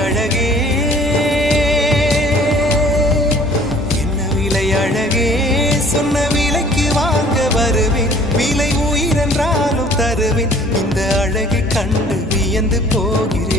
அழகே என்ன விலை அழகே சொன்ன விலைக்கு வாங்க வருவேன் விலை உயிரென்றாலும் தருவேன் இந்த அழகை கண்டு வியந்து போகிறேன்